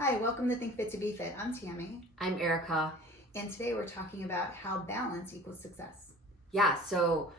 Hi, welcome to Think Fit to Be Fit. I'm Tammy, I'm Ericka. and today we're talking about how balance equals success. Yeah, so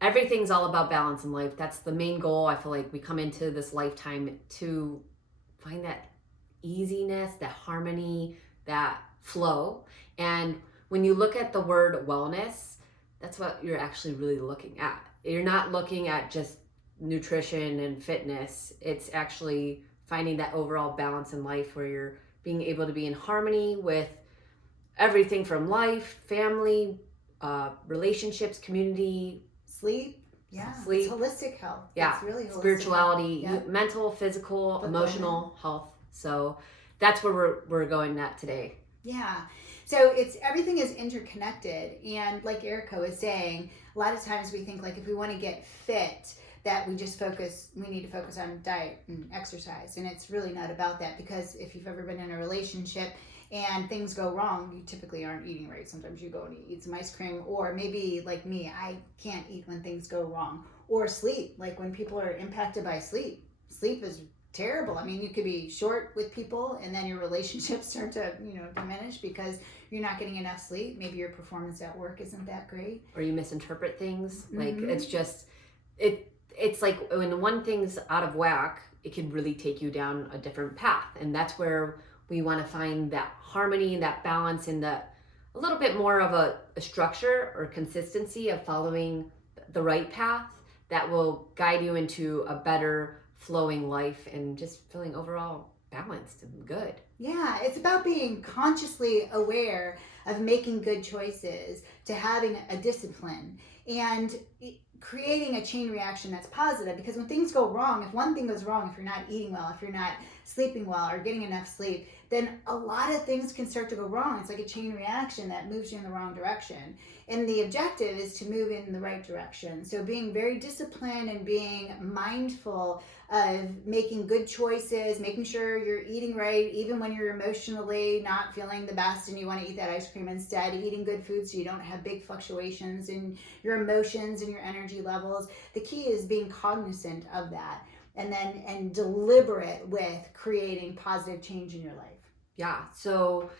everything's all about balance in life. That's the main goal. I feel like we come into this lifetime to find that easiness, that harmony, that flow. And when you look at the word wellness, that's what you're actually really looking at. You're not looking at just nutrition and fitness. It's actually finding that overall balance in life where you're being able to be in harmony with everything from life, family, relationships, community, Sleep, yeah, sleep, it's holistic health. yeah, It's really holistic spirituality, health. Yep. mental, physical, Fulfillment. emotional health. So that's where we're going at today. Yeah. So it's everything is interconnected, and like Ericka was saying, a lot of times we think like if we want to get fit, that we need to focus on diet and exercise, and it's really not about that, because if you've ever been in a relationship and things go wrong, you typically aren't eating right. Sometimes you go and eat some ice cream, or maybe like me, I can't eat when things go wrong. Or sleep, like when people are impacted by sleep. Sleep is terrible. I mean, you could be short with people and then your relationships start to, diminish because you're not getting enough sleep. Maybe your performance at work isn't that great. Or you misinterpret things. Mm-hmm. Like it's just it's like when one thing's out of whack, it can really take you down a different path. And that's where we want to find that harmony and that balance and a little bit more of a structure or consistency of following the right path that will guide you into a better flowing life and just feeling overall balanced and good. Yeah, it's about being consciously aware of making good choices, to having a discipline, and creating a chain reaction that's positive. Because when things go wrong, if one thing goes wrong, if you're not eating well, if you're not sleeping well or getting enough sleep, then a lot of things can start to go wrong. It's like a chain reaction that moves you in the wrong direction. And the objective is to move in the right direction. So being very disciplined and being mindful of making good choices, making sure you're eating right, even when you're emotionally not feeling the best and you want to eat that ice cream instead, eating good food so you don't have big fluctuations in your emotions and your energy levels. The key is being cognizant of that and deliberate with creating positive change in your life. Yeah. So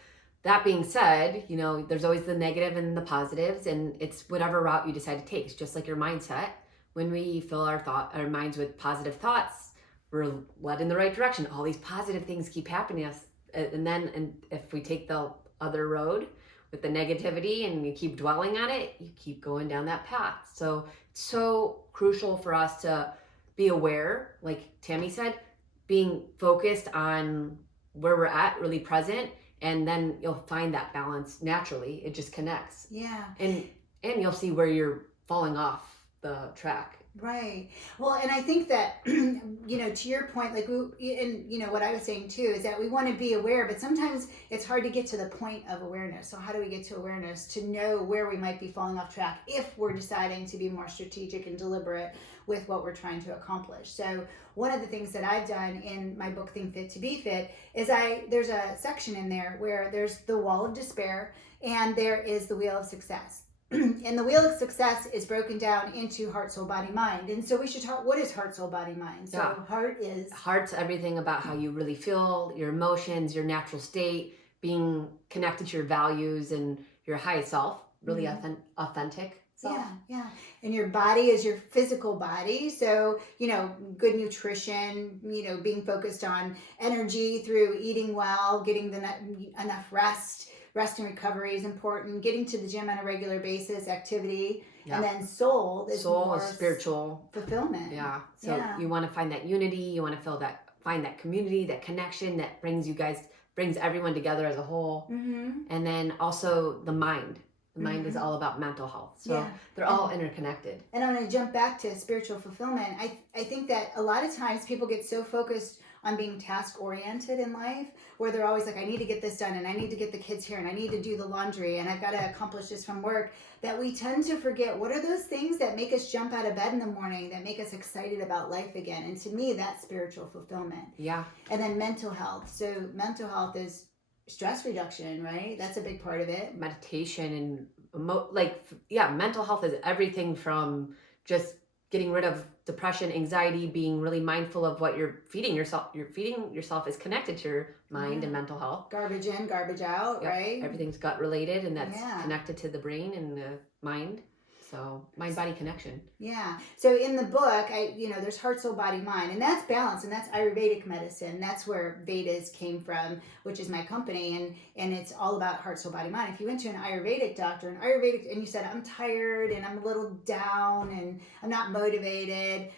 that being said, there's always the negative and the positives, and it's whatever route you decide to take. It's just like your mindset. When we fill our minds with positive thoughts, we're led in the right direction. All these positive things keep happening to us. And if we take the other road with the negativity and you keep dwelling on it, you keep going down that path. So it's so crucial for us to be aware, like Tammy said, being focused on where we're at, really present, and then you'll find that balance naturally. It just connects. Yeah. And you'll see where you're falling off the track. Right. Well, and I think that, to your point, like, what I was saying too, is that we want to be aware, but sometimes it's hard to get to the point of awareness. So how do we get to awareness to know where we might be falling off track if we're deciding to be more strategic and deliberate with what we're trying to accomplish? So one of the things that I've done in my book, Think Fit to Be Fit, is there's a section in there where there's the wall of despair and there is the wheel of success. And the wheel of success is broken down into heart, soul, body, mind. And so we should talk, what is heart, soul, body, mind? So yeah. Heart's everything about how you really feel, your emotions, your natural state, being connected to your values and your highest self, really authentic self. Yeah. And your body is your physical body. So, good nutrition, being focused on energy through eating well, getting enough rest. Rest and recovery is important. Getting to the gym on a regular basis, activity. Yeah. And then soul is spiritual fulfillment. Yeah. So you want to find that unity. You want to find that community, that connection that brings everyone together as a whole. Mm-hmm. And then also the mind. The mind is all about mental health. So they're all interconnected. And I'm going to jump back to spiritual fulfillment. I think that a lot of times people get so focused on being task oriented in life, where they're always like, I need to get this done, and I need to get the kids here, and I need to do the laundry, and I've got to accomplish this from work, that we tend to forget what are those things that make us jump out of bed in the morning, that make us excited about life again. And to me, that's spiritual fulfillment. Yeah. And then mental health. So mental health is stress reduction, right? That's a big part of it. Meditation and mental health is everything from just getting rid of depression, anxiety, being really mindful of what you're feeding yourself. You're feeding yourself is connected to your mind and mental health. Garbage in, garbage out, right? Everything's gut related, and that's connected to the brain and the mind. So mind-body connection. Yeah. So in the book, there's heart, soul, body, mind, and that's balance, and that's Ayurvedic medicine. That's where Vedas came from, which is my company, and it's all about heart, soul, body, mind. If you went to an Ayurvedic doctor, and you said, I'm tired, and I'm a little down, and I'm not motivated,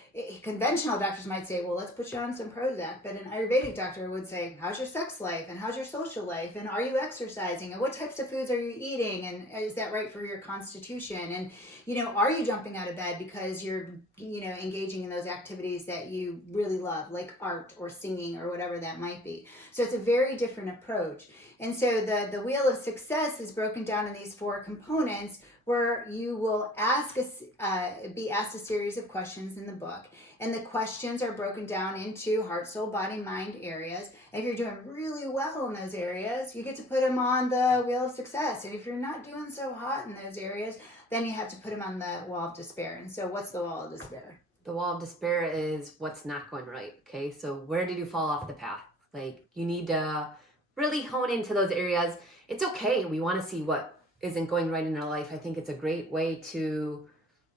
conventional doctors might say, well, let's put you on some Prozac, but an Ayurvedic doctor would say, how's your sex life, and how's your social life, and are you exercising, and what types of foods are you eating, and is that right for your constitution, and are you jumping out of bed because you're, engaging in those activities that you really love, like art or singing or whatever that might be. So it's a very different approach. And so the wheel of success is broken down in these 4 components, where you will be asked a series of questions in the book. And the questions are broken down into heart, soul, body, mind areas. And if you're doing really well in those areas, you get to put them on the wheel of success. And if you're not doing so hot in those areas, then you have to put them on the wall of despair. And so what's the wall of despair? The wall of despair is what's not going right. Okay, so where did you fall off the path? Like, you need to really hone into those areas. It's okay. We want to see what isn't going right in our life. I think it's a great way to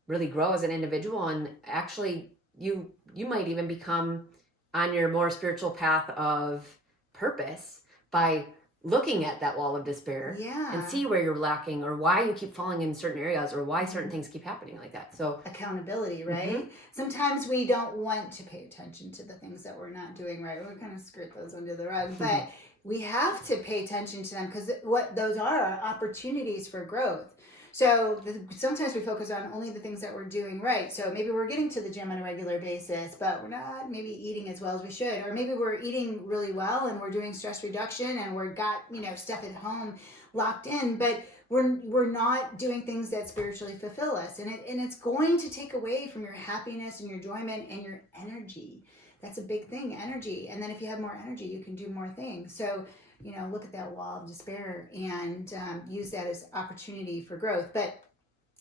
really grow as an individual, and actually you might even become on your more spiritual path of purpose by looking at that wall of despair and see where you're lacking, or why you keep falling in certain areas, or why certain things keep happening like that. So accountability, right? Mm-hmm. Sometimes we don't want to pay attention to the things that we're not doing right. We kind of skirt those under the rug, but we have to pay attention to them, because what those are opportunities for growth. So sometimes we focus on only the things that we're doing right. So maybe we're getting to the gym on a regular basis, but we're not maybe eating as well as we should. Or maybe we're eating really well and we're doing stress reduction and we're got, stuff at home locked in, but we're not doing things that spiritually fulfill us. And it's going to take away from your happiness and your enjoyment and your energy. That's a big thing, energy. And then if you have more energy, you can do more things. So look at that wall of despair and use that as opportunity for growth. But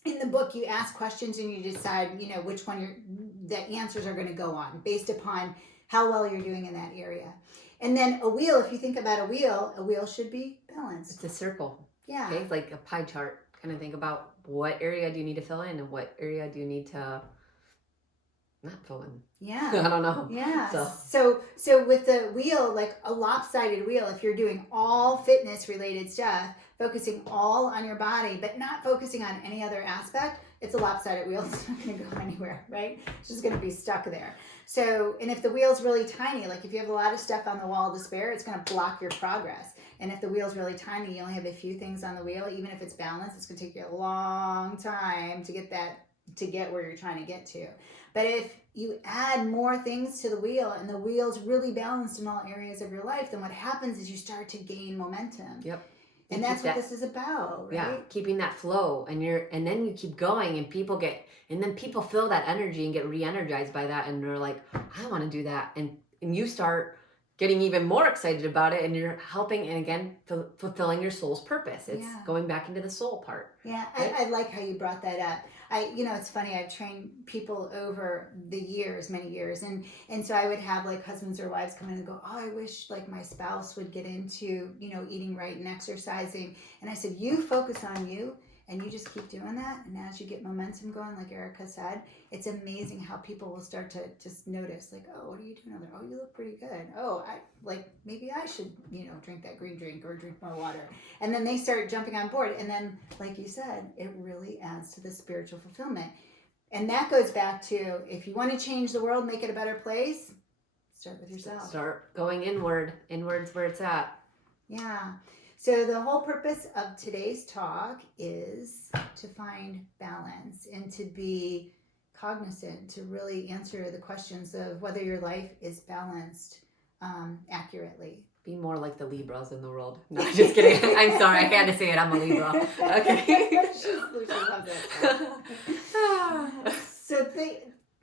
in the book, you ask questions and you decide, which one the answers are going to go on based upon how well you're doing in that area. And then a wheel, if you think about a wheel should be balanced. It's a circle. Yeah. Okay, it's like a pie chart. Kind of think about what area do you need to fill in and what area do you need to not fill in. Yeah. I don't know. Yeah. So with the wheel, like a lopsided wheel, if you're doing all fitness related stuff, focusing all on your body, but not focusing on any other aspect, it's a lopsided wheel. It's not going to go anywhere, right? It's just going to be stuck there. So, and if the wheel's really tiny, like if you have a lot of stuff on the wall of despair, it's going to block your progress. And if the wheel's really tiny, you only have a few things on the wheel, even if it's balanced, it's going to take you a long time to get where you're trying to get to. But if you add more things to the wheel and the wheel's really balanced in all areas of your life, then what happens is you start to gain momentum. Yep. And that's what this is about, right? Yeah, keeping that flow, and then you keep going, and people feel that energy and get re-energized by that, and they're like, I want to do that, and you start getting even more excited about it, and you're helping, and again, fulfilling your soul's purpose. It's going back into the soul part. Yeah, right? I like how you brought that up. It's funny, I've trained people over the years, many years, and so I would have like husbands or wives come in and go, oh, I wish like my spouse would get into, eating right and exercising. And I said, you focus on you, and you just keep doing that. And as you get momentum going, like Ericka said, it's amazing how people will start to just notice, like, oh, what are you doing over there? Oh, you look pretty good. Oh, maybe I should, drink that green drink or drink more water. And then they start jumping on board. And then, like you said, it really adds to the spiritual fulfillment. And that goes back to, if you want to change the world, make it a better place, start with yourself. Start going inwards where it's at. Yeah. So the whole purpose of today's talk is to find balance and to be cognizant, to really answer the questions of whether your life is balanced accurately. Be more like the Libras in the world. No, just kidding. I'm sorry, I had to say it. I'm a Libra. Okay. She loves it. So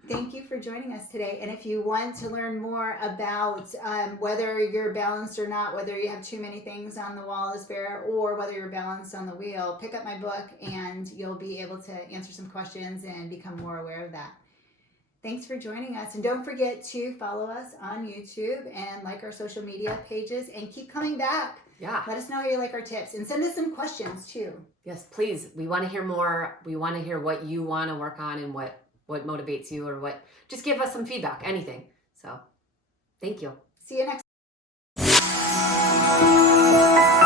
thank you for joining us today. And if you want to learn more about whether you're balanced or not, whether you have too many things on the wall of despair, or whether you're balanced on the wheel, pick up my book and you'll be able to answer some questions and become more aware of that. Thanks for joining us. And don't forget to follow us on YouTube and like our social media pages, and keep coming back. Yeah. Let us know how you like our tips, and send us some questions too. Yes, please. We want to hear more. We want to hear what you want to work on and what motivates you, or what, just give us some feedback, anything. So thank you. See you next time.